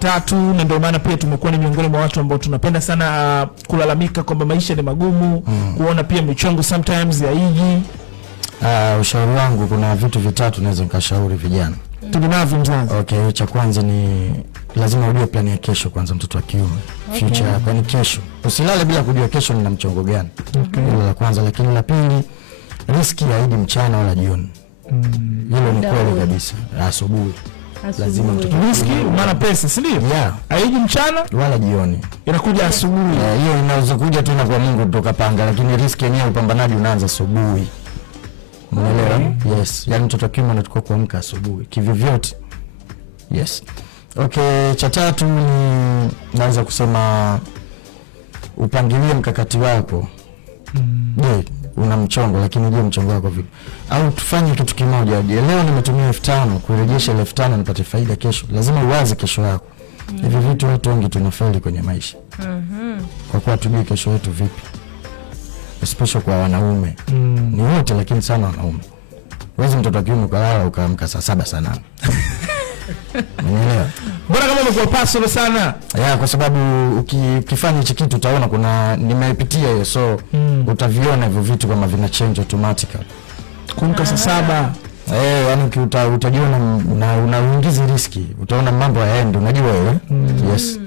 tatu, na ndio maana pia tumekuwa ni miongoni mwa watu ambao tunapenda sana kulalamika kwamba maisha ni magumu, kuona pia michongo sometimes ya hiji. Ushauri wangu, kuna vitu vitatu naweza nikashauri vijana. Tunavyo mzazi. Okay, cha kwanza ni lazima ujue plan ya kesho kwanza, mtoto wa kiume. Future yako ni kesho. Usilale bila kujua kesho nina mchongo gani. Hilo la kwanza, lakini la pili, riski haiji mchana wala jioni. Hilo ni kweli kabisa. Asubuhi. Lazima mtoto riski maana pesa, si ndio? Yeah. Haiji mchana wala jioni. Inakuja asubuhi. Hiyo inaweza kuja tu na kwa Mungu kutoka panga, lakini riski yenyewe upambanaji unaanza asubuhi. Unaelewa? Yes. Yaani mtoto kiume anatakiwa kuamka asubuhi kivyovyote. Yes. Okay, cha tatu ni naweza kusema upangilie mkakati wako. Je, una mchongo, lakini je mchongo wako vipi? Au tufanye kitu kimoja. Leo nimetumia 5,000 kurejesha 5,000 nipate faida kesho. Lazima uwaze kesho yako. Hivi vitu watu wengi tunafeli kwenye maisha. Kwa kuwa tujue kesho yetu vipi. Especially kwa wanaume. Ni wote lakini sana wanaume. Wewe mtoto wa kiume kalala ukaamka saa 7 saa 8. Unaelewa? Bora kama umekuwa personal sana. Kwa sababu ukifanya hichi kitu utaona kuna nimepitia hiyo, so utaviona hivyo vitu kama vina change automatically. Kumka saa 7. Yaani utajiona na unaingiza riski. Utaona mambo yaende, unajua wewe. Yes.